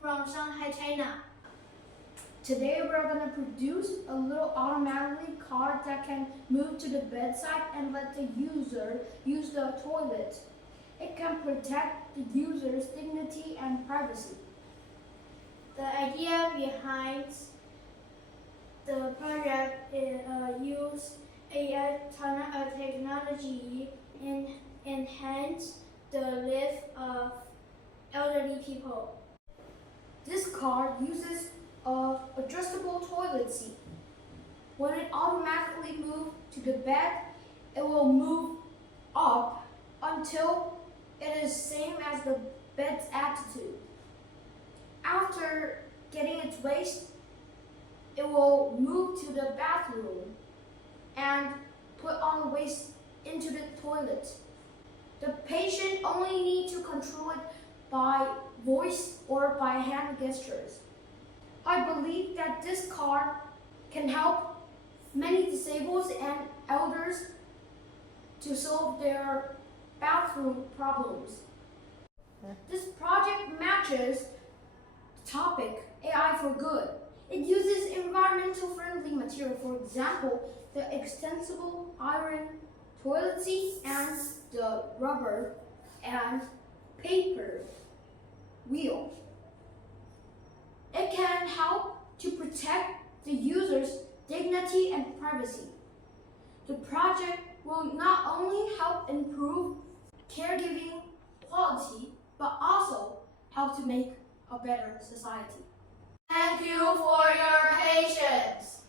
from Shanghai, China. Today we're going to produce a little automatically cart that can move to the bedside and let the user use the toilet. It can protect the user's dignity and privacy. The idea behind the project is use AI technology and enhance the life of elderly people. This cart uses an adjustable toilet seat. When it automatically moves to the bed, it will move up until it is same as the bed's attitude. After getting its waste, it will move to the bathroom and put all the waste into the toilet. The patient only needs to control it by voice or by hand gestures. I believe that this cart can help many disabled and elders to solve their bathroom problems. This project matches the topic AI for Good. It uses environmental friendly material, for example, the extensible iron toilet seat and the rubber and paper wheel. It can help to protect the user's dignity and privacy. The project will not only help improve caregiving quality, but also help to make a better society. Thank you for your patience.